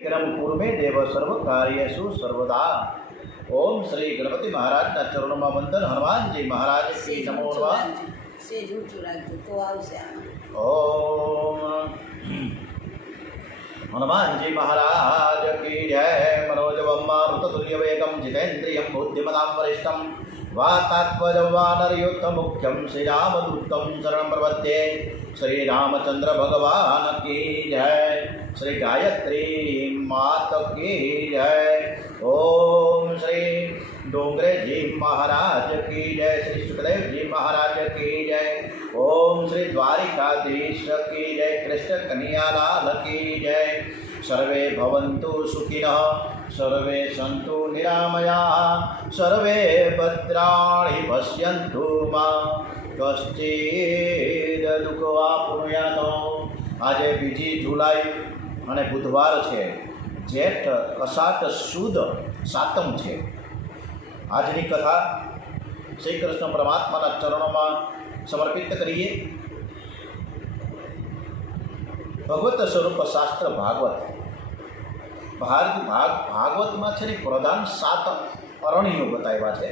क्रम पूर्वे देव सर्व कार्येषु सर्वदा। ओम श्री गणपति महाराज ना चरणों में वंदन। हनुमान जी महाराज की नमो नमः। ओम हनुमान जी महाराज की जय। मनोजवम मारुततुल्य वेगम जितेन्द्रियं बुद्धिमतां वरिष्ठं वातात्मजं वानरयूथं मुख्यं श्रीरामदूतं शरणं प्रपद्ये। श्री रामचंद्र भगवान की जय। श्री गायत्री मात की जय। ओम श्री डोंगरे जी महाराज की जय। श्री सुखदेव जी महाराज की जय। ओम श्री द्वारिकाधीश की जय। कृष्ण कन्हैयालाल की जय। सर्वे भवन्तु सुखिनः, सर्वे सन्तु निरामयाः, सर्वे भद्राणि पश्यन्तु मा कश्चित् दुःखमाप्नुयात्। आज 2 जुलाई અને બુધવાર છે, જેઠ અષાઢ સુદ સાતમ છે। આજની કથા શ્રી કૃષ્ણ પરમાત્માના ચરણોમાં સમર્પિત કરીએ। ભગવત સ્વરૂપ શાસ્ત્ર ભાગવત ભાગવતમાં છે ને પ્રધાન 7 અરણ્યો બતાવ્યા છે।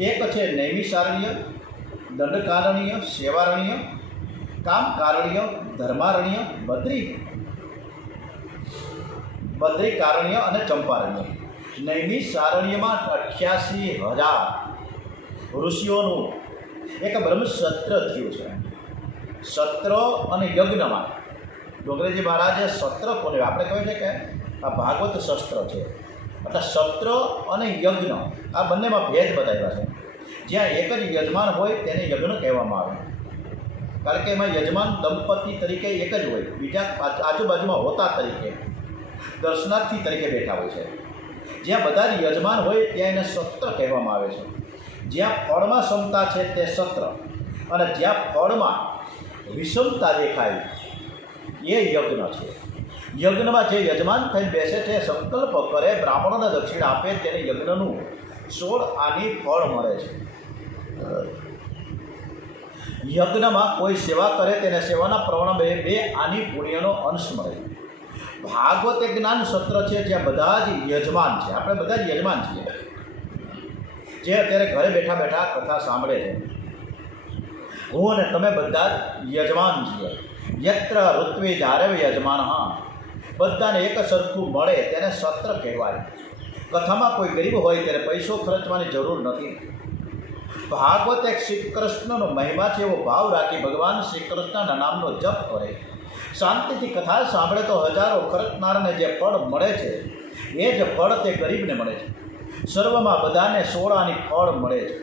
એક છે નૈમિષારણ્ય, દંડકારણ્ય, સેવારણ્ય, કામકારણ્ય, ધર્મારણ્ય, બદ્રિકારણ્ય અને ચંપારણ્ય। નૈમિષારણ્યમાં 88,000 ઋષિઓનું એક બ્રહ્મસત્ર થયું છે। સત્ર અને યજ્ઞમાં ડોંગરેજી મહારાજે સત્ર કોને આપણે કહે છે કે આ ભાગવત શસ્ત્ર છે, એટલે સત્ર અને યજ્ઞ આ બંનેમાં ભેદ બતાવ્યા છે। જ્યાં એક જ યજમાન હોય તેને યજ્ઞ કહેવામાં આવે, કારણ કે એમાં યજમાન દંપતી તરીકે એક જ હોય, બીજા આજુબાજુમાં હોતા તરીકે દર્શનાર્થી તરીકે બેઠા હોય છે। જ્યાં બધા જ યજમાન હોય ત્યાં એને સત્ર કહેવામાં આવે છે। જ્યાં ફળમાં સમતા છે તે સત્ર, અને જ્યાં ફળમાં વિષમતા દેખાય એ યજ્ઞ છે। યજ્ઞમાં જે યજમાન થઈને બેસે છે, સંકલ્પ કરે, બ્રાહ્મણોને દક્ષિણ આપે, તેને યજ્ઞનું 16 આની ફળ મળે છે। યજ્ઞમાં કોઈ સેવા કરે તેને સેવાના પ્રમાણે 2 આની પુણ્યનો અંશ મળે છે। ભાગવત એક જ્ઞાન સત્ર છે જ્યાં બધા જ યજમાન છે, આપણે બધા જ યજમાન છીએ, જે અત્યારે ઘરે બેઠા બેઠા કથા સાંભળે છે। હું અને તમે બધા જ યજમાન છીએ। યત્ર ઋત્વે જારવ યજમાન, બધાને એક સરખું મળે તેને સત્ર કહેવાય। કથામાં કોઈ ગરીબ હોય ત્યારે પૈસો ખર્ચવાની જરૂર નથી। ભાગવત એક શ્રી કૃષ્ણનો મહિમા છે એવો ભાવ રાખી ભગવાન શ્રી કૃષ્ણના નામનો જપ કરે, શાંતિથી કથા સાંભળે તો હજારો ખર્ચનારને જે ફળ મળે છે એ જ ફળ તે ગરીબને મળે છે। સર્વમાં બધાને 16 આની ફળ મળે છે।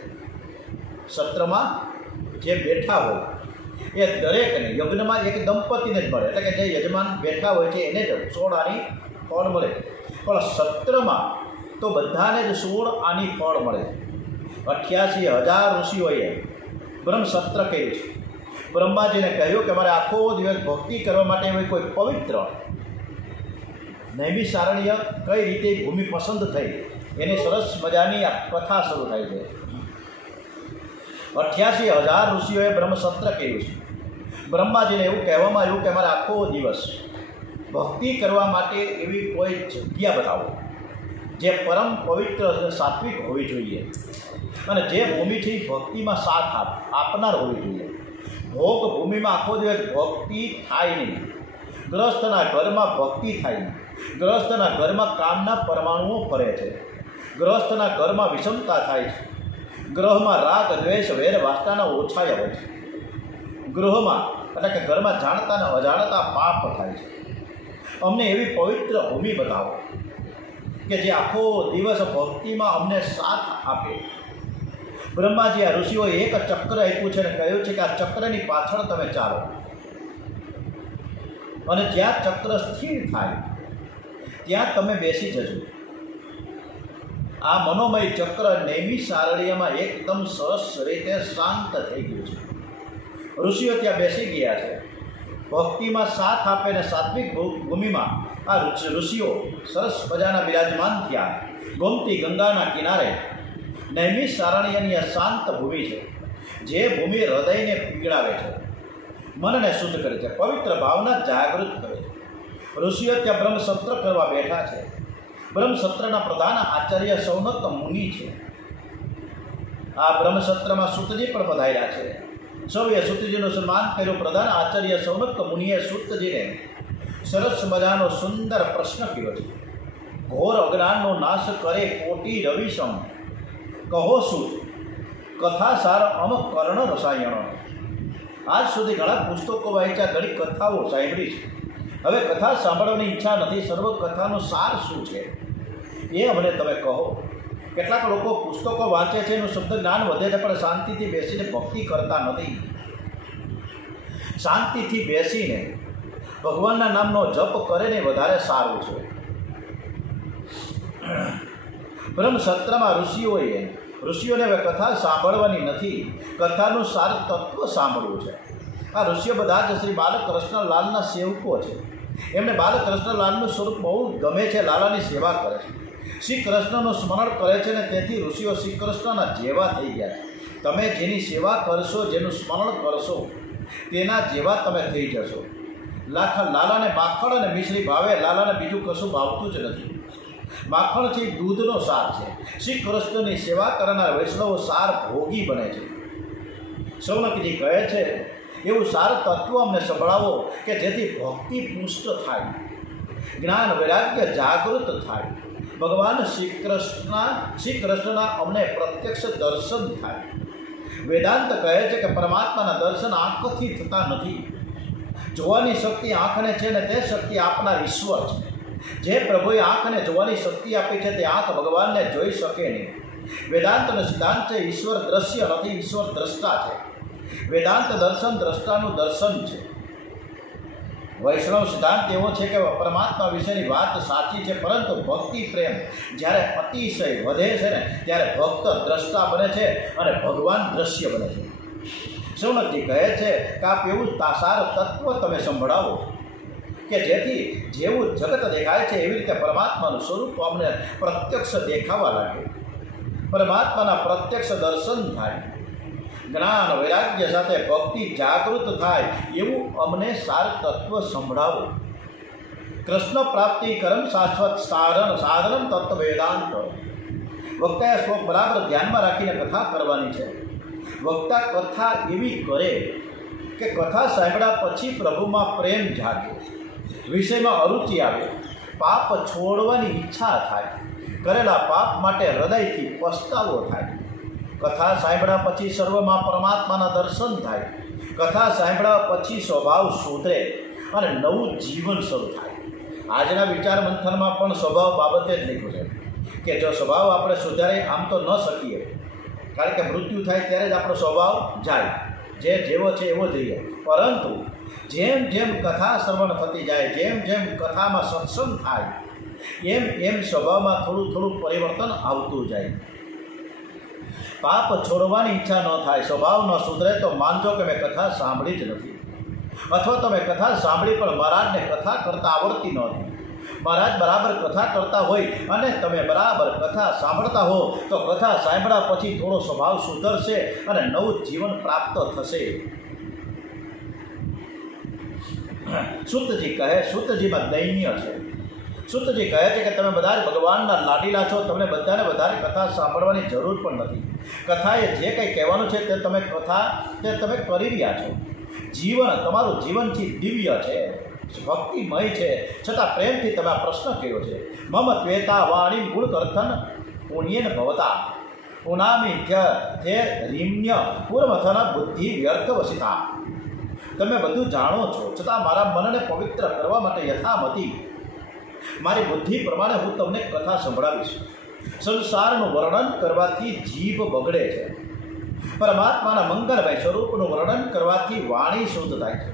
સત્રમાં જે બેઠા હોય એ દરેકને, યજ્ઞમાં એક દંપતીને જ મળે, એટલે કે જે યજમાન બેઠા હોય છે એને જ 16 આની ફળ મળે, પણ સત્રમાં તો બધાને જ 16 આની ફળ મળે છે। 88,000 ઋષિઓએ બ્રહ્મસત્ર કર્યું છે। બ્રહ્માજીને કહ્યું કે મારે આખો દિવસ ભક્તિ કરવા માટે એવી કોઈ પવિત્ર નૈમિષારણ્ય કઈ રીતે ભૂમિ પસંદ થઈ એની સરસ મજાની આ કથા શરૂ થાય છે। 88,000 ઋષિઓએ બ્રહ્મસત્ર કર્યું છે। બ્રહ્માજીને એવું કહેવામાં આવ્યું કે મારે આખો દિવસ ભક્તિ કરવા માટે એવી કોઈ જગ્યા બતાવો જે પરમ પવિત્ર અને સાત્વિક હોવી જોઈએ, અને જે ભૂમિથી ભક્તિમાં સાથ આપનાર હોવી જોઈએ। ભોગ ભૂમિમાં આખો દિવસ ભક્તિ થાય નહીં, ગ્રસ્તના ઘરમાં ભક્તિ થાય નહીં, ગ્રસ્તના ઘરમાં કામના પરમાણુઓ ફરે છે, ગ્રસ્તના ઘરમાં વિષમતા થાય છે, ગ્રહમાં રાગ દ્વેષ વેર વાસનાના ઓછાયા હોય છે, ગૃહમાં એટલે કે ઘરમાં જાણતા અને અજાણતા પાપ થાય છે। અમને એવી પવિત્ર ભૂમિ બતાવો કે જે આખો દિવસ ભક્તિમાં અમને સાથ આપે। બ્રહ્માજી આ ઋષિઓએ એક ચક્ર આપ્યું છે અને કહ્યું છે કે આ ચક્રની પાછળ તમે ચાલો, અને જ્યાં ચક્ર સ્થિર થાય ત્યાં તમે બેસી જજો। આ મનોમય ચક્ર નૈમિષારણ્યમાં એકદમ સરસ રીતે શાંત થઈ ગયું છે। ઋષિઓ ત્યાં બેસી ગયા છે, ભક્તિમાં સાથ આપે ને સાત્વિક ભૂમિમાં આ ઋષિઓ સરસ મજાના બિરાજમાન થયા। ગોમતી ગંગાના કિનારે નૈમિષારણ્યની આ શાંત ભૂમિ છે, જે ભૂમિ હૃદયને પીગળાવે છે, મનને શુદ્ધ કરે છે, પવિત્ર ભાવના જાગૃત કરે છે। ઋષિઓ ત્યાં બ્રહ્મસત્ર કરવા બેઠા છે. બ્રહ્મસત્રના પ્રધાન આચાર્ય સૌનક મુનિ છે. આ બ્રહ્મસત્રમાં સૂતજી પણ પધાર્યા છે. સૌએ સૂતજીનું સન્માન કર્યું. પ્રધાન આચાર્ય સૌનક મુનિએ સૂતજીને સરસ મજાનો સુંદર પ્રશ્ન કર્યો છે. ઘોર અજ્ઞાનનો નાશ કરે કોટી રવિસમ, કહો સૂત કથા સાર અમ કર્ણ રસાયણ. આજ સુધી ઘણા પુસ્તકો વાંચ્યા, ઘણી કથાઓ સાંભળી છે. હવે કથા સાંભળવાની ઈચ્છા નથી. સર્વ કથાનો સાર શું છે એ અમને તમે કહો. કેટલાક લોકો પુસ્તકો વાંચે છે, એનું શબ્દ જ્ઞાન વધે છે, પણ શાંતિથી બેસીને ભક્તિ કરતા નથી. શાંતિથી બેસીને ભગવાનના નામનો જપ કરે ને વધારે સારું છે. બ્રહ્મસત્રમાં ઋષિઓને હવે કથા સાંભળવાની નથી, કથાનું સાર તત્વ સાંભળવું છે. આ ઋષિઓ બધા જ શ્રી બાલકૃષ્ણલાલના સેવકો છે. એમને બાલકૃષ્ણલાલનું સ્વરૂપ બહુ ગમે છે, લાલાની સેવા કરે છે, શ્રી કૃષ્ણનું સ્મરણ કરે છે, ને તેથી ઋષિઓ શ્રી કૃષ્ણના જેવા થઈ ગયા છે. તમે જેની સેવા કરશો, જેનું સ્મરણ કરશો, તેના જેવા તમે થઈ જશો. લાલાને માખણ અને મિશ્રી ભાવે, લાલાને બીજું કશું ભાવતું જ નથી. માખણ છે દૂધનો સાર છે. શ્રી કૃષ્ણની સેવા કરનાર વૈષ્ણવો સાર ભોગી બને છે. સૌનકજી કહે છે એવું સાર તત્વ અમને સંભળાવો કે જેથી ભક્તિ પુષ્ટ થાય, જ્ઞાન વૈરાગ્ય જાગૃત થાય, ભગવાન શ્રી કૃષ્ણના અમને પ્રત્યક્ષ દર્શન થાય. વેદાંત કહે છે કે પરમાત્માના દર્શન આંખથી થતા નથી. જોવાની શક્તિ આંખને છે ને તે શક્તિ આપનાર ઈશ્વર છે. જે પ્રભુએ આંખને જોવાની શક્તિ આપી છે તે આંખ ભગવાનને જોઈ શકે નહીં. વેદાંતનો સિદ્ધાંત છે ઈશ્વર દ્રશ્ય નથી, ઈશ્વર દ્રષ્ટા છે. વેદાંત દર્શન દ્રષ્ટાનું દર્શન છે. વૈષ્ણવ સિદ્ધાંત એવો છે કે પરમાત્મા વિશેની વાત સાચી છે, પરંતુ ભક્તિ પ્રેમ જ્યારે અતિશય વધે છે ને ત્યારે ભક્ત દ્રષ્ટા બને છે અને ભગવાન દ્રશ્ય બને છે. સૌનકજી કહે છે કે આપ એવું સાર તત્વ તમે સંભળાવો કે જેથી જેવું જગત દેખાય છે એવી રીતે પરમાત્માનું સ્વરૂપ અમને પ્રત્યક્ષ દેખાવા લાગે, પરમાત્માના પ્રત્યક્ષ દર્શન થાય, જ્ઞાન વૈરાગ્ય સાથે ભક્તિ જાગૃત થાય એવું અમને સાર તત્વ સંભળાવો. કૃષ્ણ પ્રાપ્તિ કરમ શાશ્વત સાધન તત્વ વેદાંત. વક્તાએ સ્વ બરાબર ધ્યાનમાં રાખીને કથા કરવાની છે. વક્તા કથા એવી કરે કે કથા સાંભળ્યા પછી પ્રભુમાં પ્રેમ જાગે, વિષયમાં અરુચિ આવે, પાપ છોડવાની ઈચ્છા થાય, કરેલા પાપ માટે હૃદયથી પસ્તાવો થાય. કથા સાંભળ્યા પછી સર્વમાં પરમાત્માના દર્શન થાય. કથા સાંભળ્યા પછી સ્વભાવ સુધરે અને નવું જીવન શરૂ થાય. આજના વિચાર મંથનમાં પણ સ્વભાવ બાબતે જ લખ્યું છે કે જો સ્વભાવ આપણે સુધારે આમ તો ન શકીએ, કારણ કે મૃત્યુ થાય ત્યારે જ આપણો સ્વભાવ જાય, જેવો છે એવો જ રહીએ. પરંતુ જેમ જેમ કથા શ્રવણ થતી જાય, જેમ જેમ કથામાં સત્સંગ થાય, એમ સ્વભાવમાં થોડું થોડું પરિવર્તન આવતું જાય. પાપ છોડવાની ઈચ્છા ન થાય, સ્વભાવ ન સુધરે તો માનજો કે મેં કથા સાંભળી જ નથી, અથવા તો મેં કથા સાંભળી પણ મહારાજને કથા કરતાં આવડતી નહોતી. મહારાજ બરાબર કથા કરતા હોય અને તમે બરાબર કથા સાંભળતા હો તો કથા સાંભળ્યા પછી થોડો સ્વભાવ સુધરશે અને નવું જીવન પ્રાપ્ત થશે. સૂતજી કહે, સૂતજીમાં દૈન્ય છે. સૂતજી કહે છે કે તમે બધા જ ભગવાનના લાડીલા છો, તમને બધાને વધારે કથા સાંભળવાની જરૂર પણ નથી. કથાએ જે કંઈ કહેવાનું છે તે તમે કરી રહ્યા છો. જીવન તમારું જીવનથી દિવ્ય છે, ભક્તિમય છે, છતાં પ્રેમથી તમે આ પ્રશ્ન કર્યો છે. મમ ત્વેતા વાણી ગુણ કરથન પુણ્યેન ભવતા પુનામી થે રીમ્ય પૂર્વથન બુદ્ધિ વ્યર્થ વસિતા. તમે બધું જાણો છો, છતાં મારા મનને પવિત્ર કરવા માટે યથામતી મારી બુદ્ધિ પ્રમાણે હું તમને કથા સંભળાવીશ. સંસારનું વર્ણન કરવાથી જીભ બગડે છે, પરમાત્માના મંગલમય સ્વરૂપનું વર્ણન કરવાથી વાણી શુદ્ધ થાય છે,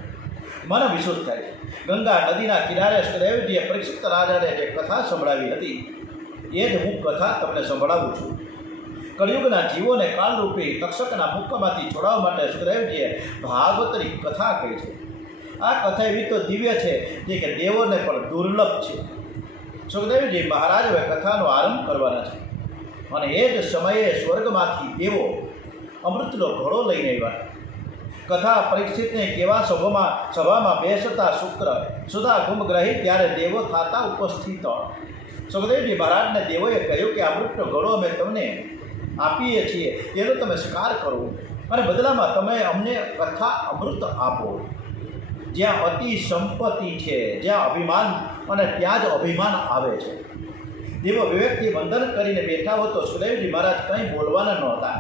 મન વિશુદ્ધ થાય છે. ગંગા નદીના કિનારે સુખદેવજીએ પરીક્ષિત રાજાને જે કથા સંભળાવી હતી એ જ હું કથા તમને સંભળાવું છું. કળિયુગના જીવોને કાળરૂપી તક્ષકના મુખમાંથી છોડાવવા માટે સુખદેવજીએ ભાગવતની કથા કહી છે. આ કથા એવી તો દિવ્ય છે જે કે દેવોને પણ દુર્લભ છે. સુખદેવજી મહારાજ હવે કથાનો આરંભ કરવાના છે અને એ જ સમયે સ્વર્ગમાંથી દેવો અમૃતનો ઘડો લઈને આવ્યા. કથા પરીક્ષિતને કેવા સભામાં બેસતા શુક્ર સુધા કુંભ ગ્રહી ત્યારે દેવો થતા ઉપસ્થિત. સુખદેવજી મહારાજને દેવોએ કહ્યું કે અમૃતનો ઘડો અમે તમને આપીએ છીએ, તેનો તમે સ્વીકાર કરો અને બદલામાં તમે અમને કથા અમૃત આપો. જ્યાં અતિ સંપત્તિ છે, જ્યાં અભિમાન અને ત્યાં જ અભિમાન આવે છે. દેવો વિવેકથી વંદન કરીને બેઠા હો તો સુખદેવજી મહારાજ કંઈ બોલવાના નહોતા.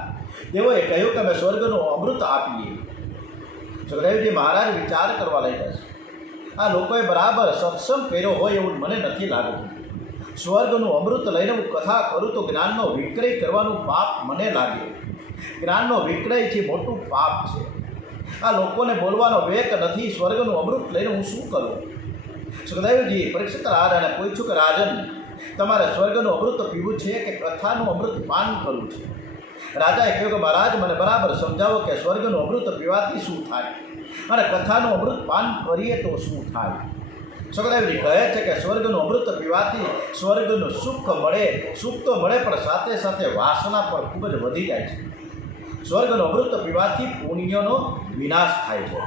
દેવોએ કહ્યું કે અમે સ્વર્ગનું અમૃત આપીએ. સુખદેવજી મહારાજ વિચાર કરવા લાગ્યા છે. આ લોકોએ બરાબર સત્સંગ કર્યો હોય એવું મને નથી લાગતું. સ્વર્ગનું અમૃત લઈને હું કથા કરું તો જ્ઞાનનો વિક્રય કરવાનું પાપ મને લાગે. જ્ઞાનનો વિક્રયથી મોટું પાપ છે. આ લોકોને બોલવાનો વિવેક નથી. સ્વર્ગનું અમૃત લઈને હું શું કરું? સુખદેવજી પરીક્ષિત રાજાને પૂછ્યું કે રાજન, તમારે સ્વર્ગનું અમૃત પીવું છે કે કથાનું અમૃત પાન કરવું છે? રાજાએ કહ્યું કે મહારાજ, મને બરાબર સમજાવો કે સ્વર્ગનું અમૃત પીવાથી શું થાય અને કથાનું અમૃત પાન કરીએ તો શું થાય? સુખદેવજી કહે છે કે સ્વર્ગનું અમૃત પીવાથી સ્વર્ગનું સુખ મળે. સુખ તો મળે પણ સાથે સાથે વાસના પણ ખૂબ જ વધી જાય છે. સ્વર્ગનું અમૃત પીવાથી પુણ્યનો વિનાશ થાય છે.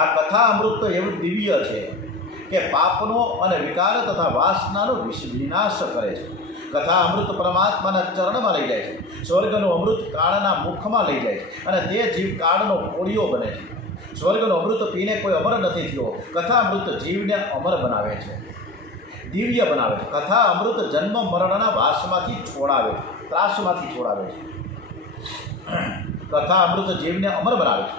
આ કથા અમૃત તો એવું દિવ્ય છે કે પાપનો અને વિકાર તથા વાસનાનો વિનાશ કરે છે. કથા અમૃત પરમાત્માના ચરણમાં લઈ જાય છે. સ્વર્ગનું અમૃત કાળના મુખમાં લઈ જાય છે અને તે જીવ કાળનો કોળિયો બને છે. સ્વર્ગનું અમૃત પીને કોઈ અમર નથી થયો. કથા અમૃત જીવને અમર બનાવે છે, દિવ્ય બનાવે છે. કથા અમૃત જન્મ મરણના વાસમાંથી છોડાવે છે, ત્રાસમાંથી છોડાવે છે. કથા અમૃત જીવને અમર બનાવે છે,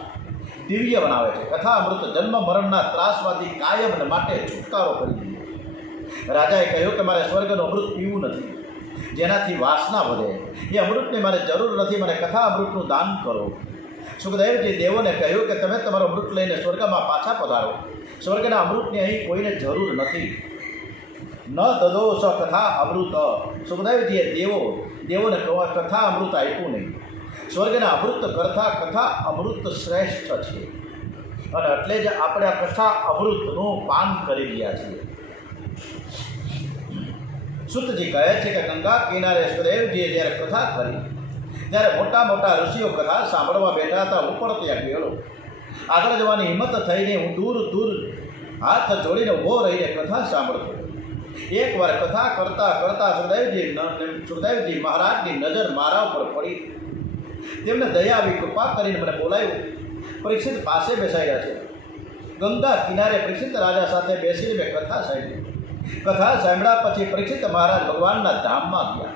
દિવ્ય બનાવે છે. કથા અમૃત જન્મ મરણના ત્રાસમાંથી કાયમ માટે છુટકારો કરી દે. રાજાએ કહ્યું કે મારે સ્વર્ગનું અમૃત પીવું નથી, જેનાથી વાસના વધે. એ અમૃતની મારે જરૂર નથી. મને કથા અમૃતનું દાન કરો. સુખદેવજી દેવોને કહ્યું કે તમે તમારો અમૃત લઈને સ્વર્ગમાં પાછા પધારો. સ્વર્ગના અમૃતની અહીં કોઈને જરૂર નથી. ન દદો સ કથા અમૃત. સુખદેવજીએ દેવોને કથા અમૃત આપ્યું નહીં. સ્વર્ગના અમૃત કરતાં કથા અમૃત શ્રેષ્ઠ છે અને એટલે જ આપણે આ કથા અમૃતનું પાન કરી રહ્યા છીએ. સુતજી કહે છે કે ગંગા કિનારે સુખદેવજીએ જ્યારે કથા કરી ત્યારે મોટા મોટા ઋષિઓ કથા સાંભળવા બેઠા હતા. હું પણ ત્યાં ગયેલો. આગળ જવાની હિંમત થઈને હું દૂર હાથ જોડીને ઊભો રહીને કથા સાંભળતો. એકવાર કથા કરતાં સુખદેવજી મહારાજની નજર મારા ઉપર પડી. તેમને દયા આવી, કૃપા કરીને મને બોલાવ્યું. પરીક્ષિત પાસે બેસાડ્યા છે. ગંગા કિનારે પરીક્ષિત રાજા સાથે બેસીને મેં કથા સાંભળી. કથા સાંભળ્યા પછી પરીક્ષિત મહારાજ ભગવાનના ધામમાં ગયા.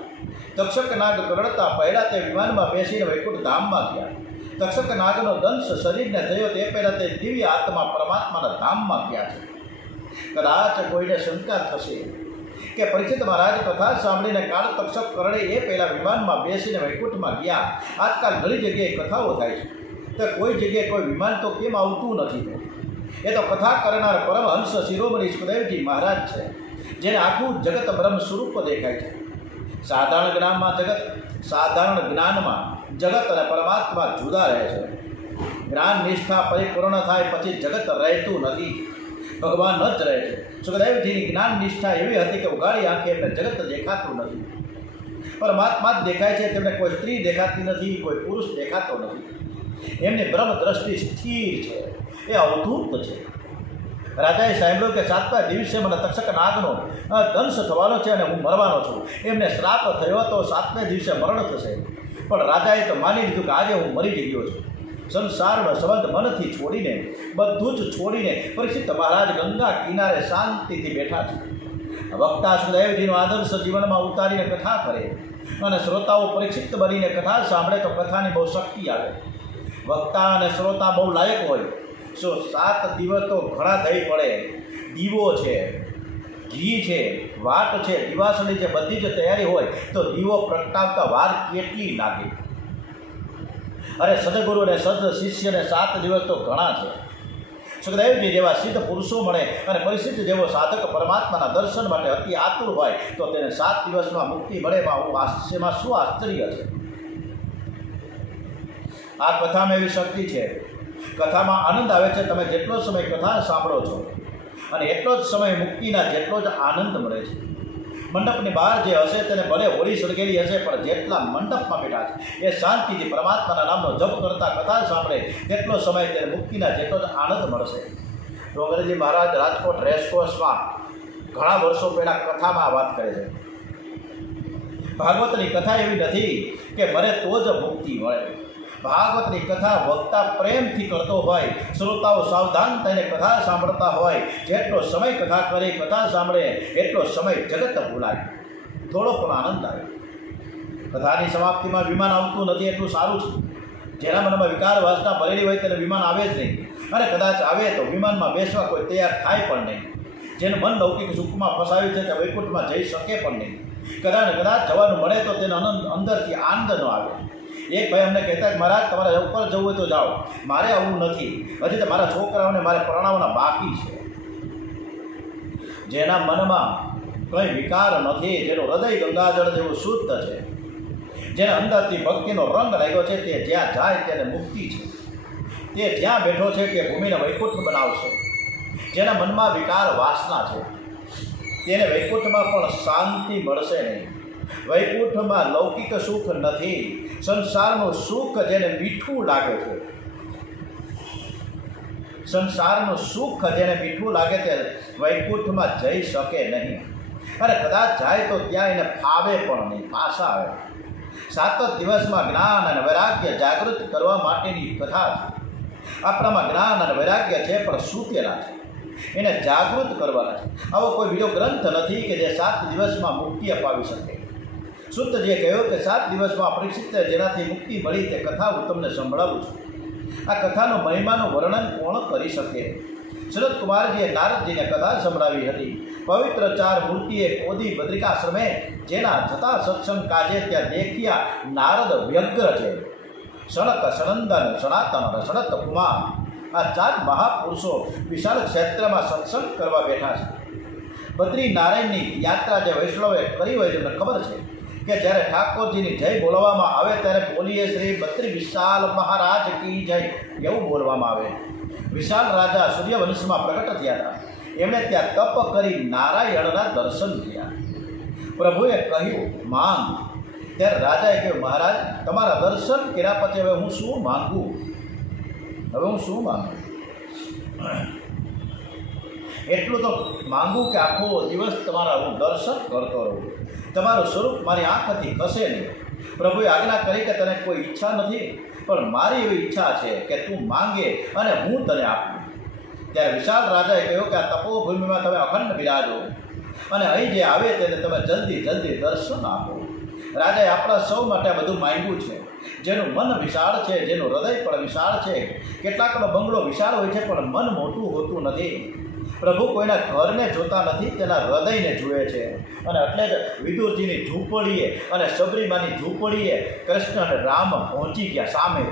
તક્ષક નાગ ગરડતા પહેલાં તે વિમાનમાં બેસીને વૈકુંઠ ધામમાં ગયા. તક્ષક નાગનો દંશ શરીરને થયો તે પહેલાં તે દિવ્ય આત્મા પરમાત્માના ધામમાં ગયા છે. કદાચ કોઈને શંકા થશે કે પરીક્ષિત મહારાજ કથા સાંભળીને કાળ તક્ષક કરડે એ પહેલાં વિમાનમાં બેસીને વૈકુંઠમાં ગયા. આજકાલ ઘણી જગ્યાએ કથાઓ થાય છે તો કોઈ જગ્યાએ કોઈ વિમાન તો કેમ આવતું નથી? એ તો કથા કરનાર પરમહંસ શિરોમણી સુખદેવજી મહારાજ છે, જેને આખું જગત બ્રહ્મ સ્વરૂપ દેખાય છે. સાધારણ જ્ઞાનમાં જગત અને પરમાત્મા જુદા રહે છે. જ્ઞાન નિષ્ઠા પરિપૂર્ણ થાય પછી જગત રહેતું નથી, ભગવાન જ રહે છે. સુખદેવજીની જ્ઞાન નિષ્ઠા એવી હતી કે ઉઘાડી આંખે એમને જગત દેખાતું નથી, પરમાત્મા જ દેખાય છે. તેમને કોઈ સ્ત્રી દેખાતી નથી, કોઈ પુરુષ દેખાતો નથી. એમની બ્રહ્મ દ્રષ્ટિ સ્થિર છે, એ અવધૂત છે. રાજાએ સાંભળ્યું કે 7મા દિવસે મને તક્ષક નાગનો દંશ થવાનો છે અને હું મરવાનો છું. એમને શ્રાપ થયો તો 7મા દિવસે મરણ થશે. પણ રાજાએ તો માની લીધું કે આજે હું મરી ગયો છું. સંસારનો સંબંધ મનથી છોડીને, બધું જ છોડીને પરીક્ષિત મહારાજ ગંગા કિનારે શાંતિથી બેઠા છે. વક્તા સુખદેવજીનો આદર્શ જીવનમાં ઉતારીને કથા કરે અને શ્રોતાઓ પરીક્ષિત બનીને કથા સાંભળે તો કથાની બહુ શક્તિ આવે. વક્તા અને શ્રોતા બહુ લાયક હોય. 7 દિવસ તો ઘણા થઈ પડે. દીવો છે, ઘી છે, વાટ છે, દિવાસળી છે, બધી જ તૈયારી હોય તો દીવો પ્રગટાવતા વાર કેટલી લાગે? અરે સદગુરુ અને સદ શિષ્યને 7 દિવસ તો ઘણા છે. સુખદેવજી જેવા સિદ્ધ પુરુષો મળે અને પરિસ્થિત જેવો સાધક પરમાત્માના દર્શન માટે અતિ આતુર હોય તો તેને 7 દિવસમાં મુક્તિ મળે. એમાં શું આશ્ચર્ય છે? આ કથામાં એવી શક્તિ છે. કથામાં આનંદ આવે છે. તમે જેટલો સમય કથા સાંભળો છો અને એટલો જ સમય મુક્તિના જેટલો જ આનંદ મળે છે. મંડપની બહાર જે હશે તેને ભલે હોળી સળગેલી હશે, પણ જેટલા મંડપમાં બેઠા છે એ શાંતિથી પરમાત્માના નામનો જપ કરતા કથા સાંભળે તેટલો સમય તેને મુક્તિના જેટલો જ આનંદ મળશે. ડોંગરજી મહારાજ રાજકોટ રેસકોર્સમાં ઘણા વર્ષો પહેલાં કથામાં આ વાત કરે છે. ભાગવતની કથા એવી નથી કે મરે તો જ મુક્તિ મળે. ભાગવતની કથા વક્તા પ્રેમથી કરતો હોય, શ્રોતાઓ સાવધાન થઈને કથા સાંભળતા હોય, જેટલો સમય કથા કરે કથા સાંભળે એટલો સમય જગત ભૂલાય, થોડો પણ આનંદ આવે. કથાની સમાપ્તિમાં વિમાન આવતું નથી એટલું સારું છે. જેના મનમાં વિકાર વાસના ભરેલી હોય તેને વિમાન આવે જ નહીં, અને કદાચ આવે તો વિમાનમાં બેસવા કોઈ તૈયાર થાય પણ નહીં. જેનું મન લૌકિક સુખમાં ફસાયું છે તે વૈકુંઠમાં જઈ શકે પણ નહીં. કદાચ જવાનું મળે તો તેને અંદરથી આનંદ ન આવે. એક ભાઈ અમને કહેતા કે મહારાજ તમારે ઉપર જવું હોય તો જાઓ, મારે આવવું નથી, હજી તો મારા છોકરાઓને મારે પરણાવવાના બાકી છે. જેના મનમાં કંઈ વિકાર નથી, જેનું હૃદય ગંગાજળ જેવું શુદ્ધ છે, જેને અંદરથી ભક્તિનો રંગ લાગ્યો છે, તે જ્યાં જાય તેને મુક્તિ છે. તે જ્યાં બેઠો છે તે ભૂમિને વૈકુંઠ બનાવશે. જેના મનમાં વિકાર વાસના છે તેને વૈકુંઠમાં પણ શાંતિ મળશે નહીં. વૈકુંઠમાં લૌકિક સુખ નથી. સંસારનું સુખ જેને મીઠું લાગે છે, સંસારનું સુખ જેને મીઠું લાગે છે વૈકુંઠમાં જઈ શકે નહીં. અને કદાચ જાય તો ત્યાં એને ફાવે પણ નહીં, પાછા આવે. 7 દિવસમાં જ્ઞાન અને વૈરાગ્ય જાગૃત કરવા માટેની કથા છે. આપણામાં જ્ઞાન અને વૈરાગ્ય છે પણ સૂતેલા છે, એને જાગૃત કરવાના છે. આવો કોઈ બીજો ગ્રંથ નથી કે જે 7 દિવસમાં મુક્તિ અપાવી શકે. શુદ્ધજીએ કહ્યું કે 7 દિવસમાં પરીક્ષિત જેનાથી મુક્તિ મળી તે કથા હું તમને સંભળાવું છું. આ કથાનો મહિમાનું વર્ણન કોણ કરી શકે? સનત કુમારજીએ નારદજીને કથા સંભળાવી હતી. પવિત્ર 4 મૂર્તિએ કોદી બદ્રિકાશ્રમે જેના જતા સત્સંગ કાજે ત્યાં દેખ્યા નારદ વ્યગ્ર છે. સનક, સનંદન, સનાતન અને સનત કુમાર આ 4 મહાપુરુષો વિશાળ ક્ષેત્રમાં સત્સંગ કરવા બેઠા છે. બદ્રીનારાયણની યાત્રા જે વૈષ્ણવે કરી હોય તેમને ખબર છે કે જ્યારે ઠાકોરજીની જય બોલવામાં આવે ત્યારે બોલીએ શ્રી બદ્રી વિશાલ મહારાજ કી જય એવું બોલવામાં આવે. વિશાલ રાજા સૂર્યવંશમાં પ્રગટ થયા હતા. એમણે ત્યાં તપ કરી નારાયણના દર્શન થયા. પ્રભુએ કહ્યું માંગ. ત્યારે રાજાએ કહ્યું મહારાજ તમારા દર્શન કર્યા પછી હવે હું શું માંગું? હવે હું શું માંગું? એટલું તો માંગું કે આખો દિવસ તમારા હું દર્શન કરતો રહું, તમારું સ્વરૂપ મારી આંખથી ખસે નહીં. પ્રભુએ આજ્ઞા કરી કે તને કોઈ ઈચ્છા નથી, પણ મારી એવી ઈચ્છા છે કે તું માંગે અને હું તને આપું. ત્યારે વિશાળ રાજાએ કહ્યું કે આ તપોભૂમિમાં તમે અખંડ બિરાજો અને અહીં જે આવે તેને તમે જલ્દી દર્શન આપો. રાજાએ આપણા સૌ માટે આ બધું માંગ્યું છે. જેનું મન વિશાળ છે, જેનું હૃદય પણ વિશાળ છે. કેટલાકનો બંગલો વિશાળ હોય છે પણ મન મોટું હોતું નથી. પ્રભુ કોઈના ઘરને જોતા નથી, તેના હૃદયને જુએ છે. અને એટલે જ વિદુરજીની ઝૂંપડીએ અને સબરીમાની ઝૂંપડીએ કૃષ્ણ અને રામ પહોંચી ગયા સામે.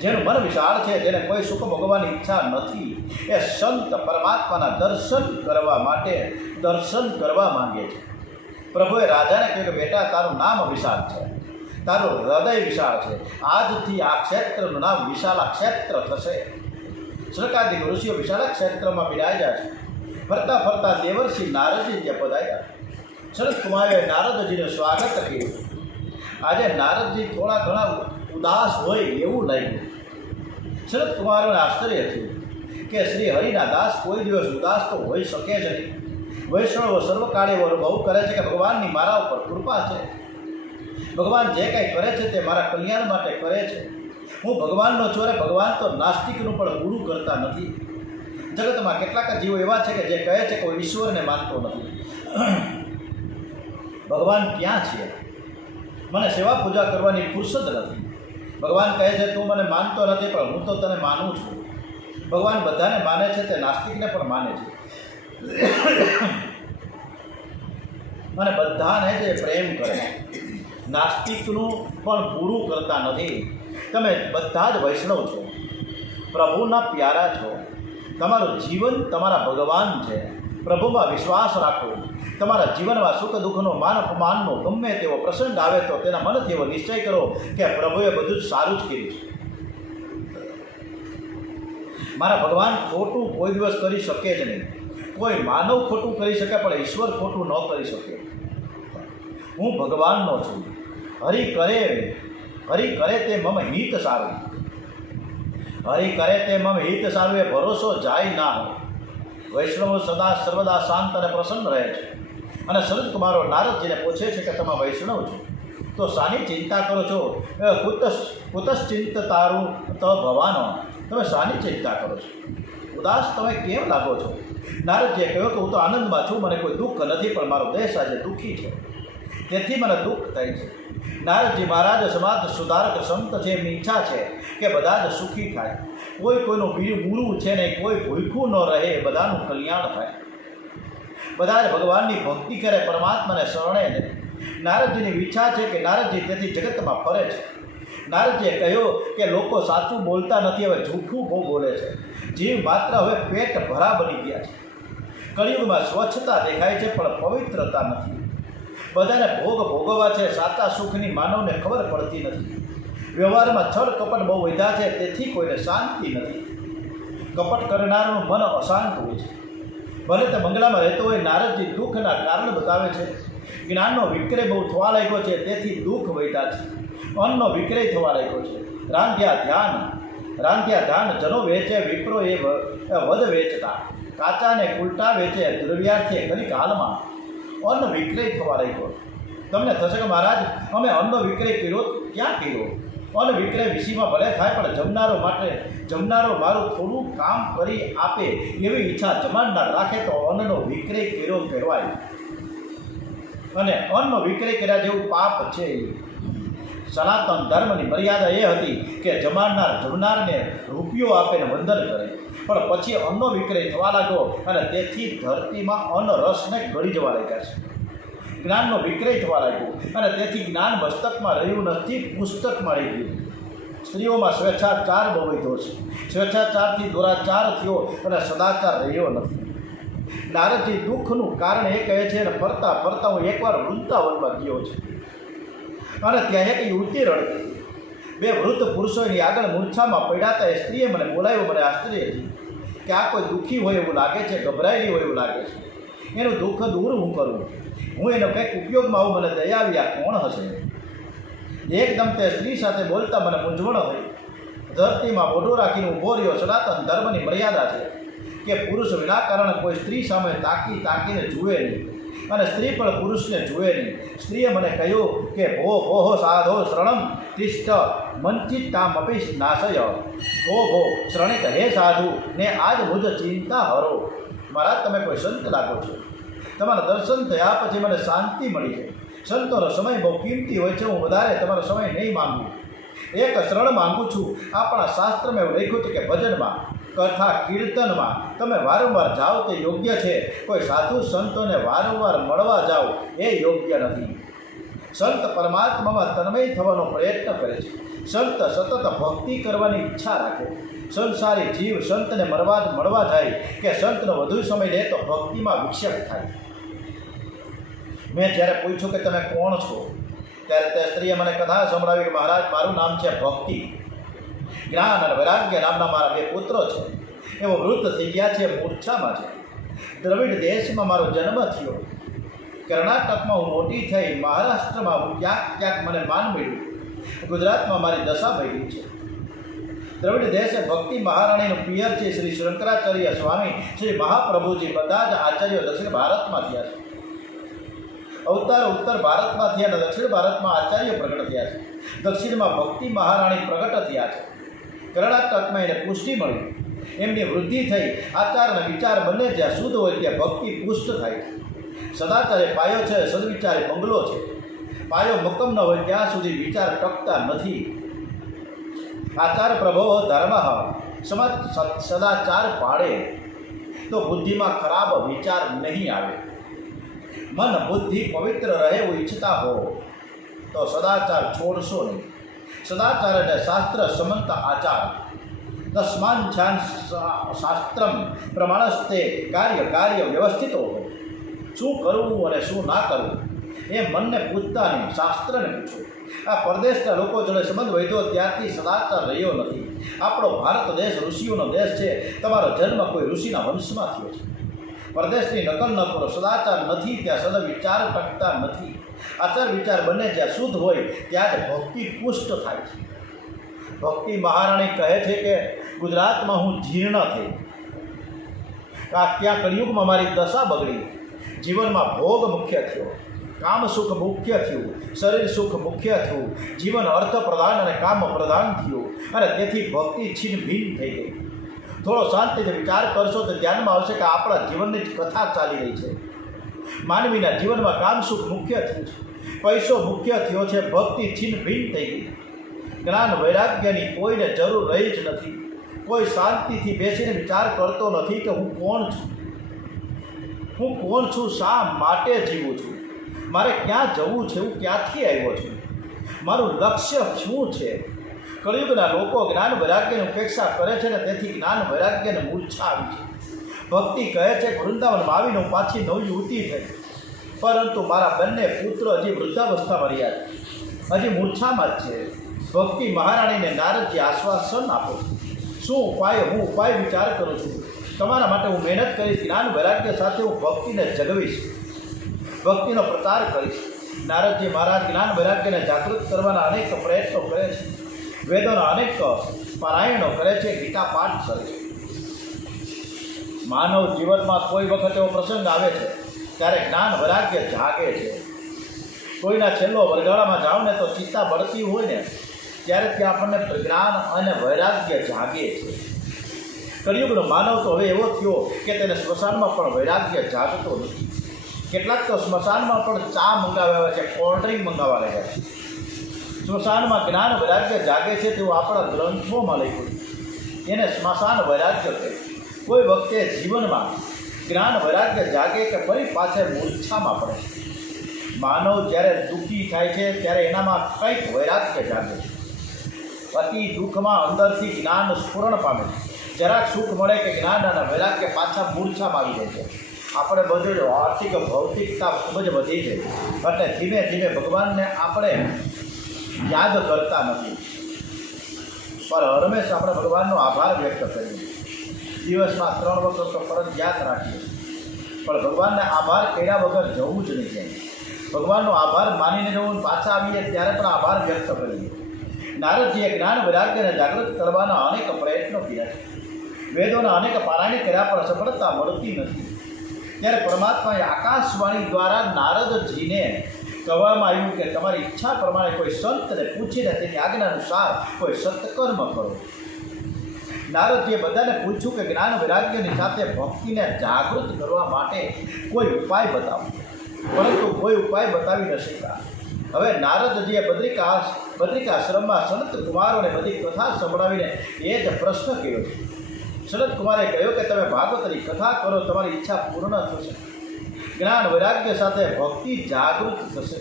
જેનું મન વિશાળ છે, જેને કોઈ સુખ ભોગવવાની ઈચ્છા નથી, એ સંત પરમાત્માના દર્શન કરવા માટે દર્શન કરવા માંગે છે. પ્રભુએ રાજાને કહ્યું કે બેટા તારું નામ વિશાળ છે, તારું હૃદય વિશાળ છે. આજથી આ ક્ષેત્રનું નામ વિશાલા ક્ષેત્ર થશે. સરકારી ઋષિઓ વિશાળા ક્ષેત્રમાં બિરાજ્યા છે. ફરતા ફરતા દેવર્ષિ નારદજી ત્યાં પધાર્યા. સનત કુમારે નારદજીનું સ્વાગત કર્યું. આજે નારદજી થોડા ઘણા ઉદાસ હોય એવું લાગ્યું. સનત કુમારોને આશ્ચર્ય થયું કે શ્રી હરિના દાસ કોઈ દિવસ ઉદાસ તો હોઈ શકે જ નહીં. વૈષ્ણવો સર્વકાળે એવો અનુભવ કરે છે કે ભગવાનની મારા ઉપર કૃપા છે. ભગવાન જે કંઈ કરે છે તે મારા કલ્યાણ માટે કરે છે. હું ભગવાનનો ચોરે. ભગવાન તો નાસ્તિકનું પણ ગુરુ કરતા નથી. જગતમાં કેટલાક જીવો એવા છે કે જે કહે છે કોઈ ઈશ્વરને માનતો નથી. ભગવાન ક્યાં છે? મને સેવા પૂજા કરવાની ફુરસદ નથી. ભગવાન કહે છે તું મને માનતો નથી પણ હું તો તને માનું છું. ભગવાન બધાને માને છે, તે નાસ્તિકને પણ માને છે અને બધાને જે પ્રેમ કરે. નાસ્તિકનું પણ પૂરું કરતા નથી. તમે બધા જ વૈષ્ણવ છો, પ્રભુના પ્યારા છો. તમારું જીવન તમારા ભગવાન છે. પ્રભુમાં વિશ્વાસ રાખો. તમારા જીવનમાં સુખ દુઃખનો માન અપમાનનો ગમે તેવો પ્રસંગ આવે તો તેના મનથી એવો નિશ્ચય કરો કે પ્રભુએ બધું જ સારું જ કર્યું છે. મારા ભગવાન ખોટું કોઈ દિવસ કરી શકે જ નહીં. કોઈ માનવ ખોટું કરી શકે પણ ઈશ્વર ખોટું ન કરી શકે. હું ભગવાનનો છું. હરિ કરે તે મમ હિત સારું. હરિ કરે તે મમ હિત સારું એ ભરોસો જાય ના. વૈષ્ણવો સદા સર્વદા શાંત અને પ્રસન્ન રહે છે. અને સનત કુમારો નારદજીને પૂછે છે કે તમે વૈષ્ણવ છો તો શાની ચિંતા કરો છો? કુતશ્ચિંત તારું તો ભવાનો, તમે શાની ચિંતા કરો છો? ઉદાસ તમે કેમ લાગો છો? નારદજીએ કહ્યું કે હું તો આનંદમાં છું, મને કોઈ દુઃખ નથી, પણ મારો દેશ આજે દુઃખી છે, તેથી મને દુઃખ થાય છે. નારદજી મહારાજ સમાજ સુધારક સંત છે, એમની ઈચ્છા છે કે બધા જ સુખી થાય. કોઈ કોઈનું બુરું છે નહીં, કોઈ ભૂખું ન રહે, બધાનું કલ્યાણ થાય. બધા જ ભગવાનની ભક્તિ કરે, પરમાત્માને શરણે લે. નારદજીની ઈચ્છા છે કે નારદજી તેથી જગતમાં ફરે છે. નારદજીએ કહ્યું કે લોકો સાચું બોલતા નથી, હવે જૂઠું બહુ બોલે છે. જીવ માત્ર હવે પેટ ભરા બની ગયા છે. કળિયુગમાં સ્વચ્છતા દેખાય છે પણ પવિત્રતા નથી. બધાને ભોગવવા છે, સાચા સુખની માનવને ખબર પડતી નથી. વ્યવહારમાં છળ કપટ બહુ વધ્યા છે, તેથી કોઈને શાંતિ નથી. કપટ કરનારનું મન અશાંત હોય છે. ભલે તે બંગલામાં રહેતો હોય. નારદજી દુઃખના કારણ બતાવે છે. જ્ઞાનનો વિક્રય બહુ થવા લાગ્યો છે, તેથી દુઃખ વધ્યા છે. અન્નનો વિક્રય થવા લાગ્યો છે. રાંધ્યા ધ્યાન જનો વેચે, વિપ્રો એ વધ વેચતા. કાચાને ઉલટા વેચે, દ્રવ્યાર્થે કલિક હાલમાં અન્ન વિક્રય થવા લાગ્યો. તમને થશે કે મહારાજ અમે અન્નનો વિક્રય કર્યો, ક્યાં કર્યો? અન્ન વિક્રય વિષયમાં ભલે થાય, પણ જમનારો મારું થોડું કામ કરી આપે એવી ઈચ્છા જમાડનાર રાખે તો અન્નનો વિક્રય કર્યો કહેવાય. અને અન્નનો વિક્રય કર્યા જેવું પાપ છે. સનાતન ધર્મની મર્યાદા એ હતી કે જમનારને રૂપિયો આપીને વંદન કરે, પણ પછી અન્નનો વિક્રય થવા લાગ્યો અને તેથી ધરતીમાં અન્ન રસને ગળી જવા લાગ્યા છે. જ્ઞાનનો વિક્રય થવા લાગ્યો અને તેથી જ્ઞાન મસ્તકમાં રહ્યું નથી, પુસ્તકમાં રહી ગયું. સ્ત્રીઓમાં સ્વેચ્છાચાર બહુ વધ્યો છે. સ્વેચ્છાચારથી દુરાચાર થયો અને સદાચાર રહ્યો નથી. નારદજી દુઃખનું કારણ એ કહે છે અને ફરતા ફરતા હું એકવાર વૃંદાવનમાં ગયો છે અને ત્યાં એક યુવતી રડતી. બે વૃદ્ધ પુરુષો એની આગળ મૂર્છામાં પડ્યા હતા. એ સ્ત્રીએ મને બોલાવ્યો. મને આશ્ચર્ય હતી કે આ કોઈ દુઃખી હોય એવું લાગે છે, ગભરાયેલી હોય એવું લાગે છે. એનું દુઃખ દૂર હું કરું, હું એનો કંઈક ઉપયોગમાં આવું, મને દયા આવી. આ કોણ હશે? એકદમ તે સ્ત્રી સાથે બોલતા મને મૂંઝવણ થઈ. ધરતીમાં મોઢું રાખીને ઊભો રહ્યો. સનાતન ધર્મની મર્યાદા છે કે પુરુષ વિનાકારણ કોઈ સ્ત્રી સામે તાકીને જુએ નહીં અને સ્ત્રી પણ પુરુષને જુએ નહીં. સ્ત્રીએ મને કહ્યું કે ભો સાધો શરણમ તિષ્ઠ મંચિતામપી નાશય. ભો શ્રણિત હે સાધુ ને આજ મુજ ચિંતા હરો. મહારાજ તમે કોઈ સંત લાગો છો. તમારા દર્શન થયા પછી મને શાંતિ મળી છે. સંતોનો સમય બહુ કિંમતી હોય છે. હું વધારે તમારો સમય નહીં માગું. એક શરણ માગું છું. આપણા શાસ્ત્રમાં એવું લખ્યું છે કે ભજનમાં, કથા, કીર્તનમાં તમે વારંવાર જાઓ તે યોગ્ય છે. કોઈ સાધુ સંતોને વારંવાર મળવા જાઓ એ યોગ્ય નથી. સંત પરમાત્મામાં તન્મય થવાનો પ્રયત્ન કરે છે. સંત સતત ભક્તિ કરવાની ઈચ્છા રાખે. સંસારી જીવ સંતને મળવા જાય કે સંતનો વધુ સમય લે તો ભક્તિમાં વિક્ષેપ થાય. મેં જ્યારે પૂછ્યું કે તમે કોણ છો, ત્યારે તે સ્ત્રીએ મને કથા સંભળાવી કે મહારાજ મારું નામ છે ભક્તિ. જ્ઞાન અને વૈરાગ્ય નામના મારા બે પુત્રો છે. એવો વૃદ્ધ થઈ ગયા છે, મૂર્છામાં છે. દ્રવિડ દેશમાં મારો જન્મ થયો. કર્ણાટકમાં હું મોટી થઈ. મહારાષ્ટ્રમાં હું ક્યાંક મને માન મળ્યું. ગુજરાતમાં મારી દશા ભરી છે. દ્રવિડ દેશે ભક્તિ મહારાણીનું પિયર છે. શ્રી શંકરાચાર્ય સ્વામી, શ્રી મહાપ્રભુજી બધા જ આચાર્યો દક્ષિણ ભારતમાં થયા છે. અવતાર ઉત્તર ભારતમાં થયા અને દક્ષિણ ભારતમાં આચાર્ય પ્રગટ થયા છે. દક્ષિણમાં ભક્તિ મહારાણી પ્રગટ થયા છે. કર્ણાટકમાં એને પુષ્ટિ મળી. એમની વૃદ્ધિ થઈ. આચાર અને વિચાર બંને જ્યાં શુદ્ધ હોય ત્યાં ભક્તિ પુષ્ટ થાય છે. સદાચારે પાયો છે, સદવિચારે બંગલો છે. પાયો મક્કમ ન હોય ત્યાં સુધી વિચાર ટકતા નથી. આચાર પ્રભો ધર્મ સમાજ સદાચાર પાડે તો બુદ્ધિમાં ખરાબ વિચાર નહીં આવે. મન બુદ્ધિ પવિત્ર રહે એવું ઈચ્છતા હો તો સદાચાર છોડશો નહીં. સદાચાર એટલે શાસ્ત્ર સમંત આચાર. તસ્માન શાસ્ત્રમ પ્રમાણસ્તે કાર્ય વ્યવસ્થિતો હોય. શું કરવું અને શું ના કરવું એ મનને પૂછતા નહીં, શાસ્ત્રને પૂછો. આ પરદેશના લોકો જોડે સંબંધ વધ્યો ત્યારથી સદાચાર રહ્યો નથી. આપણો ભારત દેશ ઋષિઓનો દેશ છે. તમારો જન્મ કોઈ ઋષિના વંશમાં થયો છે. પરદેશની નકલ ન કરો. સદાચાર નથી ત્યાં સદવિચાર ટકતા નથી. આચાર વિચાર બંને જ્યાં શુદ્ધ હોય ત્યાં જ ભક્તિ પુષ્ટ થાય છે. ભક્તિ મહારાણી કહે છે કે ગુજરાતમાં હું જીર્ણ થઈ, ત્યાં કળિયુગમાં મારી દશા બગડી. જીવનમાં ભોગ મુખ્ય થયો, કામ સુખ મુખ્ય થયું, શરીર સુખ મુખ્ય થયું, જીવન અર્થ પ્રધાન અને કામ પ્રધાન થયું, અને તેથી ભક્તિ છીન ભીન થઈ ગઈ. થોડો શાંતિથી વિચાર કરશો તો ધ્યાનમાં આવશે કે આપણા જીવનની જ કથા ચાલી રહી છે. માનવીના જીવનમાં કામ સુખ મુખ્ય થયું છે, પૈસો મુખ્ય થયો છે, ભક્તિ છીન ભીન થઈ ગઈ. જ્ઞાન વૈરાગ્યની કોઈને જરૂર રહી જ નથી. કોઈ શાંતિથી બેસીને વિચાર કરતો નથી કે હું કોણ છું, હું કોણ છું, શા માટે જીવું છું, મારે ક્યાં જવું છે, હું ક્યાંથી આવ્યો છું, મારું લક્ષ્ય શું છે. કળિયુગના લોકો જ્ઞાન વૈરાગ્યની ઉપેક્ષા કરે છે ને તેથી જ્ઞાન વૈરાગ્યને મૂર્છા આવી છે. ભક્તિ કહે છે કે વૃંદાવનમાં આવીને હું પાછી નવયુવતી થઈ, પરંતુ મારા બંને પુત્ર હજી વૃદ્ધાવસ્થામાં રહ્યા છે, હજી મૂર્છામાં જ છે. ભક્તિ મહારાણીને નારદજી આશ્વાસન આપો. શું ઉપાય? હું ઉપાય વિચાર કરું છું. તમારા માટે હું મહેનત કરીશ. જ્ઞાન વૈરાગ્ય સાથે હું ભક્તિને જગવીશ, ભક્તિનો પ્રચાર કરીશ. નારદજી મહારાજ જ્ઞાન વૈરાગ્યને જાગૃત કરવાના અનેક પ્રયત્નો કરે છે, વેદોના અનેક પારાયણો કરે છે, ગીતા પાઠ કરે છે. માનવ જીવનમાં કોઈ વખત એવો પ્રસંગ આવે છે ત્યારે જ્ઞાન વૈરાગ્ય જાગે છે. કોઈના છેલ્લો વરગાળામાં જાઓ ને તો ચિત્તા બળતી હોય ને ત્યારે ત્યાં આપણને જ્ઞાન અને વૈરાગ્ય જાગે છે. કળિયુગનો માનવ તો હવે એવો થયો કે તેને સ્મશાનમાં પણ વૈરાગ્ય જાગતો નથી. કેટલાક તો સ્મશાનમાં પણ ચા મંગાવ્યા છે, કોલ્ડ ડ્રિંક મંગાવવા રહ્યા છે. સ્મશાનમાં જ્ઞાન વૈરાગ્ય જાગે છે તેવું આપણા ગ્રંથોમાં લખ્યું. એને સ્મશાન વૈરાગ્ય કહે. કોઈ વખતે જીવનમાં જ્ઞાન વૈરાગ્ય જાગે કે ફરી પાછળ મૂર્છામાં પડે. માનવ જ્યારે દુઃખી થાય છે ત્યારે એનામાં કંઈક વૈરાગ્ય જાગે છે. અતિ દુઃખમાં અંદરથી જ્ઞાન સ્ફુરણ પામે છે. જરાક સુખ મળે કે જ્ઞાન અને વૈરાગ્ય પાછા મૂર્છામાં આવી જાય છે. આપણે બધું આર્થિક ભૌતિકતા ખૂબ જ વધી છે એટલે ધીમે ધીમે ભગવાનને આપણે યાદ કરતા નથી. પણ હંમેશ આપણે ભગવાનનો આભાર વ્યક્ત કરીએ. દિવસમાં 3 વખત તો ફરજિયાત રાખીએ, પણ ભગવાનને આભાર કર્યા વગર જવું જ નહીં જાય. ભગવાનનો આભાર માનીને જવું, પાછા આવીએ ત્યારે પણ આભાર વ્યક્ત કરીએ. નારદજીએ જ્ઞાન વૈરાગ્યને જાગૃત કરવાના અનેક પ્રયત્નો કર્યા છે. વેદોના અનેક પારાયણ કર્યા પણ સફળતા મળતી નથી. ત્યારે પરમાત્માએ આકાશવાણી દ્વારા નારદજીને કહેવામાં આવ્યું કે તમારી ઈચ્છા પ્રમાણે કોઈ સંતને પૂછીને તેની આજ્ઞા અનુસાર કોઈ સત્કર્મ કરો. નારદજીએ બધાને પૂછ્યું કે જ્ઞાન વૈરાગ્યની સાથે ભક્તિને જાગૃત કરવા માટે કોઈ ઉપાય બતાવો, પરંતુ કોઈ ઉપાય બતાવી ન શક્યા. હવે નારદજીએ બદ્રિકાશ્રમમાં સનત કુમારોને બધી કથા સંભળાવીને એ જ પ્રશ્ન કર્યો છે. સનત કુમારે કહ્યું કે તમે ભાગવતની કથા કરો, તમારી ઈચ્છા પૂર્ણ થશે, જ્ઞાન વૈરાગ્ય સાથે ભક્તિ જાગૃત થશે.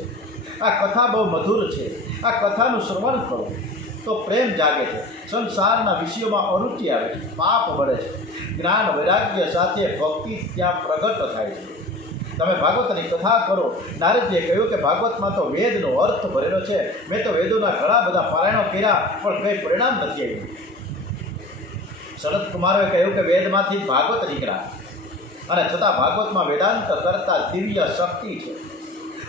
આ કથા બહુ મધુર છે, આ કથાનું શ્રવણ કરો તો પ્રેમ જાગે છે, સંસારના વિષયોમાં અરુચિ આવે છે, પાપ મળે છે, જ્ઞાન વૈરાગ્ય સાથે ભક્તિ ત્યાં પ્રગટ થાય છે. તમે ભાગવતની કથા કરો. નારદજીએ કહ્યું કે ભાગવતમાં તો વેદનો અર્થ ભરેલો છે. મેં તો વેદોના ઘણા બધા પારાયણો કર્યા પણ કંઈ પરિણામ નથી આવ્યું. સનત કુમારોએ કહ્યું કે વેદમાંથી ભાગવત નીકળ્યા અને છતાં ભાગવતમાં વેદાંત કરતા દિવ્ય શક્તિ છે.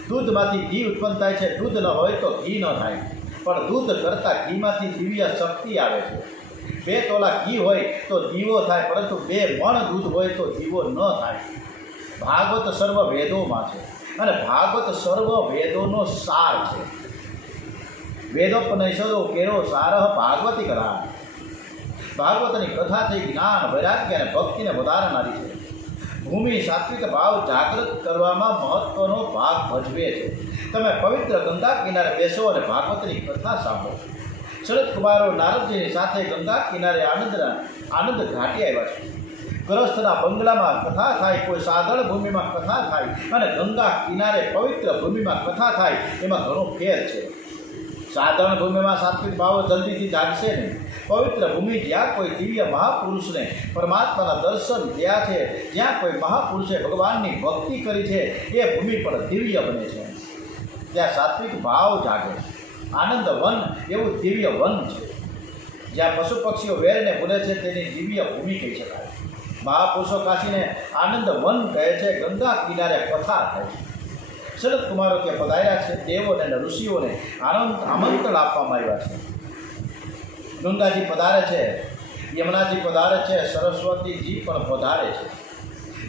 દૂધમાંથી ઘી ઉત્પન્ન થાય છે, દૂધ ન હોય તો ઘી ન થાય, પણ દૂધ કરતાં ઘીમાંથી દિવ્ય શક્તિ આવે છે. 2 તોલા ઘી હોય તો દીવો થાય, પરંતુ 2 મણ દૂધ હોય તો દીવો ન થાય. ભાગવત સર્વ વેદોમાં છે અને ભાગવત સર્વ વેદોનો સાર છે. વેદોપનિષદો કેરો સારઃ ભાગવતી કથા. ભાગવતની કથા છે જ્ઞાન વૈરાગ્ય અને ભક્તિને વધારનારી છે. ભૂમિ સાત્વિક ભાવ જાગૃત કરવામાં મહત્વનો ભાગ ભજવે છે. તમે પવિત્ર ગંગા કિનારે બેસો અને ભાગવતની કથા સાંભળો. સનત કુમારો નારદજીની સાથે ગંગા કિનારે આનંદ ઘાટી આવ્યા છે. ગ્રસ્થના બંગલામાં કથા થાય, કોઈ સાધારણ ભૂમિમાં કથા થાય અને ગંગા કિનારે પવિત્ર ભૂમિમાં કથા થાય, એમાં ઘણો ફેર છે. સાધારણ ભૂમિમાં સાત્વિક ભાવ જલ્દીથી જાગશે નહીં. પવિત્ર ભૂમિ જ્યાં કોઈ દિવ્ય મહાપુરુષને પરમાત્માના દર્શન થયા છે, જ્યાં કોઈ મહાપુરુષે ભગવાનની ભક્તિ કરી છે, એ ભૂમિ પણ દિવ્ય બને છે. ત્યાં સાત્વિક ભાવ જાગે. આનંદ વન એવું દિવ્ય વન છે. જ્યાં પશુ પક્ષીઓ વેરને ભૂલે છે તેની દિવ્ય ભૂમિ કહી શકાય. મહાપુરુષો કાશીને આનંદ વન કહે છે, ગંગા કિનારે કથા થાય છે. સનત કુમારો ત્યાં પધાર્યા છે. દેવોને અને ઋષિઓને આમંત્રણ આપવામાં આવ્યા છે. ગંગાજી પધારે છે, યમુનાજી પધારે છે, સરસ્વતીજી પણ પધારે છે.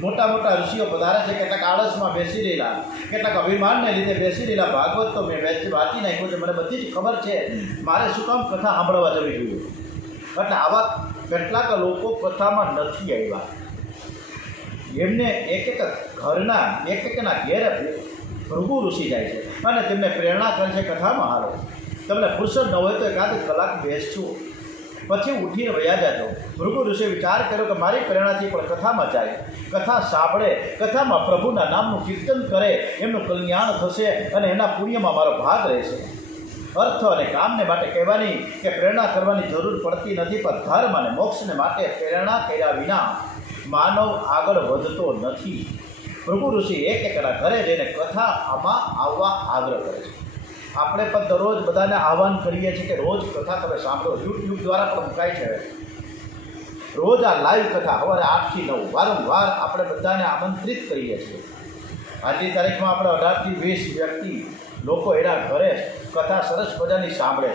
મોટા મોટા ઋષિઓ પધારે છે. કેટલાક આળસમાં બેસી રહેલા, કેટલાક અભિમાનને લીધે બેસી રહેલા. ભાગવત તો મેં વાંચી નાખ્યું છે, મને બધી જ ખબર છે, મારે શું કામ કથા સાંભળવા જવી જોઈએ. એટલે આવા કેટલાક લોકો કથામાં નથી આવ્યા. એમને એક એક ઘરના એકના ઘેર ભૃગુ ઋષિ જાય છે અને તેમને પ્રેરણા કરે છે, કથામાં હાલો, તમને ફુરસદ ન હોય તો એકાદ કલાક બેસજો, પછી ઉઠીને વયા જાજો. ભૃગુ ઋષિએ વિચાર કર્યો કે મારી પ્રેરણાથી પણ કથામાં જાય, કથા સાંભળે, કથામાં પ્રભુના નામનું કીર્તન કરે, એમનું કલ્યાણ થશે અને એના પુણ્યમાં મારો ભાગ રહેશે. અર્થ અને કામને માટે કહેવાની કે પ્રેરણા કરવાની જરૂર પડતી નથી, પણ ધર્મ અને મોક્ષને માટે પ્રેરણા કર્યા વિના માનવ આગળ વધતો નથી. ભૃગુ ઋષિ એકના ઘરે જઈને કથા આમાં આવવા આગ્રહ કરે છે. આપણે પણ દરરોજ બધાને આહ્વાન કરીએ છીએ કે રોજ કથા તમે સાંભળો. યુટ્યુબ દ્વારા પણ મુકાય છે. રોજ આ લાઈવ કથા સવારે 8 થી 9 વારંવાર આપણે બધાને આમંત્રિત કરીએ છીએ. આજની તારીખમાં આપણે 18 થી 20 વ્યક્તિ લોકો એના ઘરે કથા સરસ મજાની સાંભળે.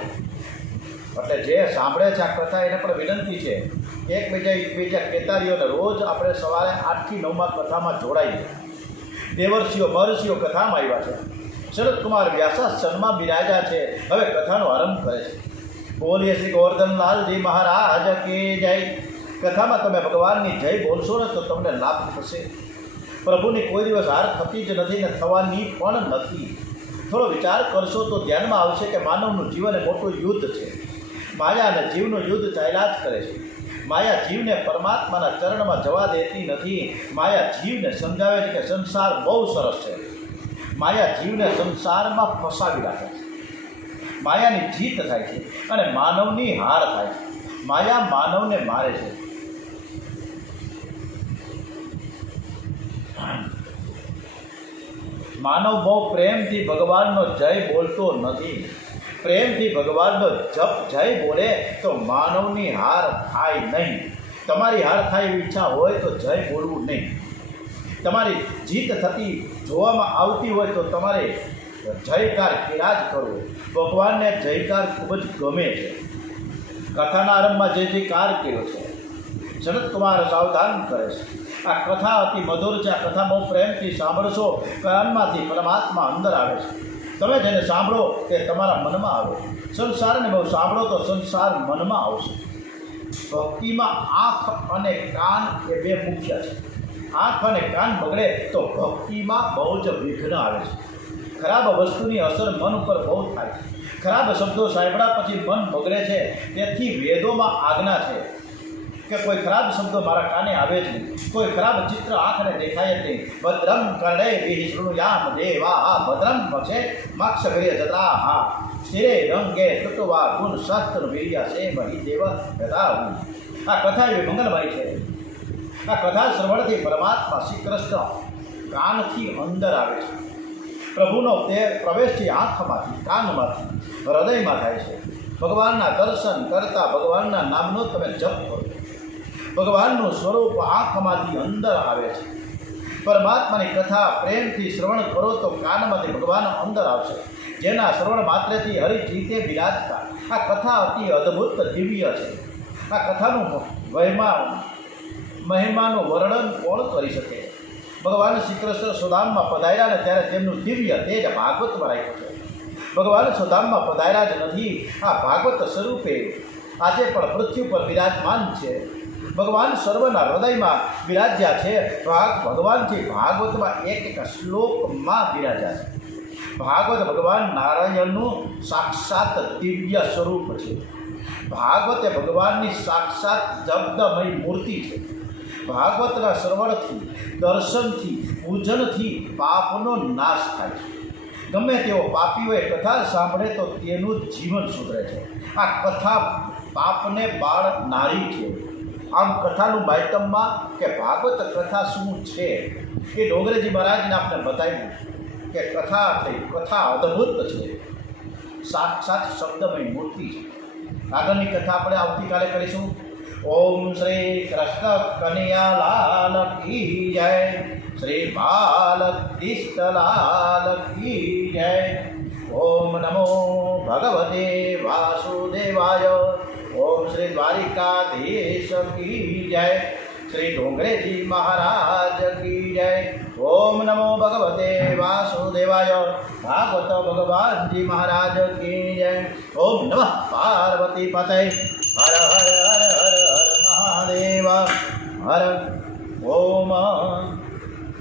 એટલે જે સાંભળે છે આ કથા એને પણ વિનંતી છે એકબીજા કેતારીઓને રોજ આપણે સવારે 8 થી 9 કથામાં જોડાઈએ. દેવર્ષિઓ મહર્ષિઓ કથામાં આવ્યા છે. શરદકુમાર વ્યાસાસનમાં બિરાજા છે. હવે કથાનો આરંભ કરે છે. બોલીએ શ્રી ગોવર્ધનલાલજી મહારાજ કે જય. કથામાં તમે ભગવાનની જય બોલશો ને તો તમને લાભ થશે. પ્રભુની કોઈ દિવસ હાર થતી જ નથી ને થવાની પણ નથી. થોડો વિચાર કરશો તો ધ્યાનમાં આવશે કે માનવનું જીવન એ મોટું યુદ્ધ છે. માયા અને જીવનું યુદ્ધ ચાલ્યા જ કરે છે. માયા જીવને પરમાત્માના ચરણમાં જવા દેતી નથી. માયા જીવને સમજાવે છે કે સંસાર બહુ સરસ છે. માયા જીવને સંસારમાં ફસાવી રાખે છે. માયાની જીત થાય છે અને માનવની હાર થાય છે. માયા માનવને મારે છે. માનવ બહુ પ્રેમથી ભગવાનનો જય બોલતો નથી. પ્રેમથી ભગવાનનો જય બોલે તો માનવની હાર થાય નહીં. તમારી હાર થાય એવી ઈચ્છા હોય તો જય બોલવું નહીં. તમારી જીત થતી જોવામાં આવતી હોય તો તમારે જયકાર કર્યા જ કરવો. ભગવાનને જયકાર ખૂબ જ ગમે છે. કથાના આરંભમાં જે જયકાર કર્યો છે સનતકુમાર સાવધાન કરે છે. આ કથા અતિ મધુર છે. આ કથા બહુ પ્રેમથી સાંભળશો, કાનમાંથી પરમાત્મા અંદર આવે છે. તમે જેને સાંભળો તે તમારા મનમાં આવે. સંસારને બહુ સાંભળો તો સંસાર મનમાં આવશે. ભક્તિમાં આંખ અને કાન એ બે મુખ્ય છે. આંખ અને કાન બગડે તો ભક્તિમાં બહુ જ વિઘ્ન આવે છે. ખરાબ વસ્તુની અસર મન ઉપર બહુ થાય છે. ખરાબ શબ્દો સાંભળ્યા પછી મન બગડે છે. તેથી વેદોમાં આજ્ઞા છે કે કોઈ ખરાબ શબ્દો મારા કાને આવે જ નહીં, કોઈ ખરાબ ચિત્ર આંખને દેખાય જ નહીં. ભદ્રમ કર્ણૈર્વિ શૃણુયામ દેવા ભદ્રમ પક્ષે માક્ષગરે જતા હા સ્થિરે રંગે તત્વા ગુણ શાસ્ત્ર વીર્ય સે મહી દેવ યથા. આ કથા એવી મંગલમય છે. આ કથા શ્રવણથી પરમાત્મા શ્રી કૃષ્ણ કાનથી અંદર આવે છે. પ્રભુનો તે પ્રવેશથી આંખમાંથી, કાનમાંથી, હૃદયમાં થાય છે. ભગવાનના દર્શન કરતાં ભગવાનના નામનો તમે જપ કરો. ભગવાનનું સ્વરૂપ આંખમાંથી અંદર આવે છે. પરમાત્માની કથા પ્રેમથી શ્રવણ કરો તો કાનમાંથી ભગવાન અંદર આવશે. જેના શ્રવણ માત્રથી હરિજીતે બિરાજતા. આ કથા અતિ અદ્ભુત દિવ્ય છે. આ કથાનું મહિમાનું વર્ણન કોણ કરી શકે? ભગવાન શ્રી કૃષ્ણ સુદામમાં પધાર્યા ને ત્યારે તેમનું દિવ્ય તેજ ભાગવતમાં રાખ્યું છે. ભગવાન સુદામમાં પધાર્યા જ નથી. આ ભાગવત સ્વરૂપે આજે પણ પૃથ્વી પર બિરાજમાન છે. ભગવાન સર્વના હૃદયમાં બિરાજ્યા છે. ભગવાનથી ભાગવતમાં એક શ્લોકમાં બિરાજ્યા છે. ભાગવત ભગવાન નારાયણનું સાક્ષાત દિવ્ય સ્વરૂપ છે. ભાગવત એ ભગવાનની સાક્ષાત જગદમય મૂર્તિ છે. ભાગવતના શ્રવણથી, દર્શનથી, પૂજનથી પાપનો નાશ થાય છે. ગમે તેવો પાપીઓએ કથા સાંભળે તો તેનું જીવન સુધરે છે. આ કથા પાપને બાળનારી છે. આમ કથાનું માહિતમમાં કે ભાગવત કથા શું છે એ ડોંગરેજી મહારાજને આપણે બતાવ્યું કે કથા થઈ, કથા અદ્ભુત છે. સાક્ષાત શબ્દમય મૂર્તિ છે. આગળની કથા આપણે આવતીકાલે કરીશું. ओम श्री कृष्ण कन्हैया लाल की जय। श्री बालकृष्णलाल की जय। ओम नमो भगवते वासुदेवाय। ओम श्री द्वारिकाधीश की जय। श्री डोंगरे जी महाराज की जय। ओम नमो भगवते वासुदेवाय। भागवत भगवान जी महाराज की जय। ओम नमः पार्वती पते। हर हर हर हर हर महादेव हर। ओम